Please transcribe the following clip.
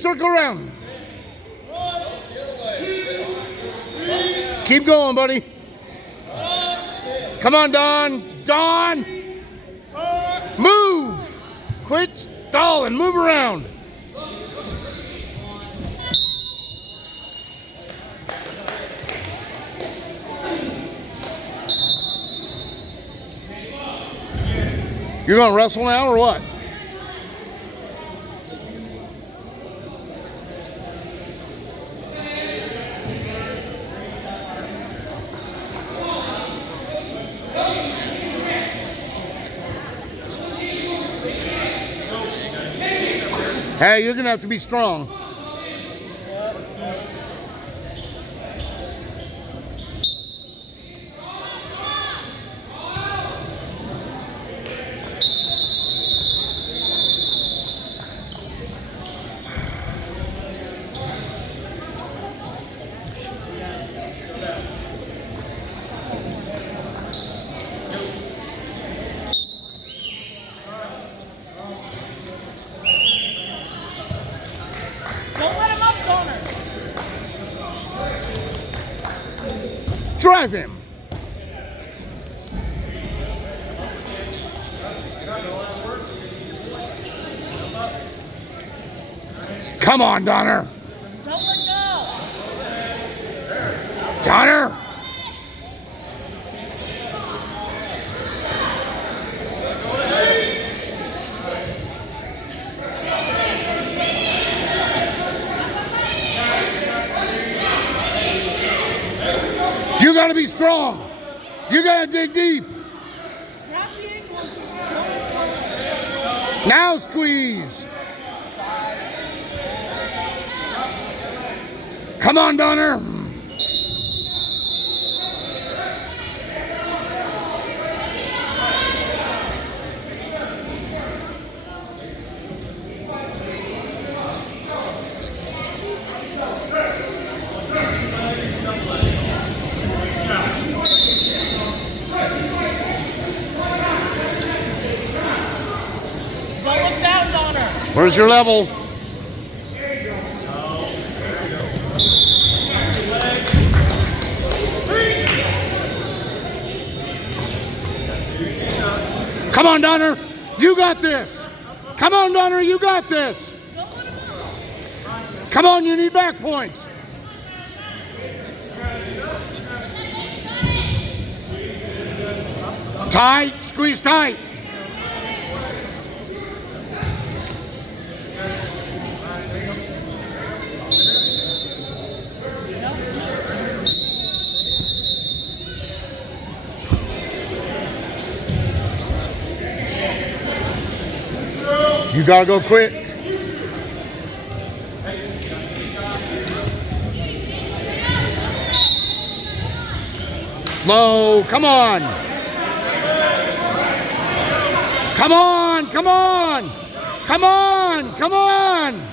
circle around. Keep going, buddy. Come on, Don. Don. Move. Quit stalling. Move around. You're going to wrestle now or what? Hey, you're going to have to be strong. Drive him. Come on, Donner. Don't let go. Donner. You gotta be strong. You gotta dig deep. Now squeeze. Come on, Donner. Where's your level? Come on, Donner. You got this. Come on, Donner. You got this. Come on, you need back points. Tight. Squeeze tight. You gotta go quick. Low, come on. Come on, come on. Come on, come on.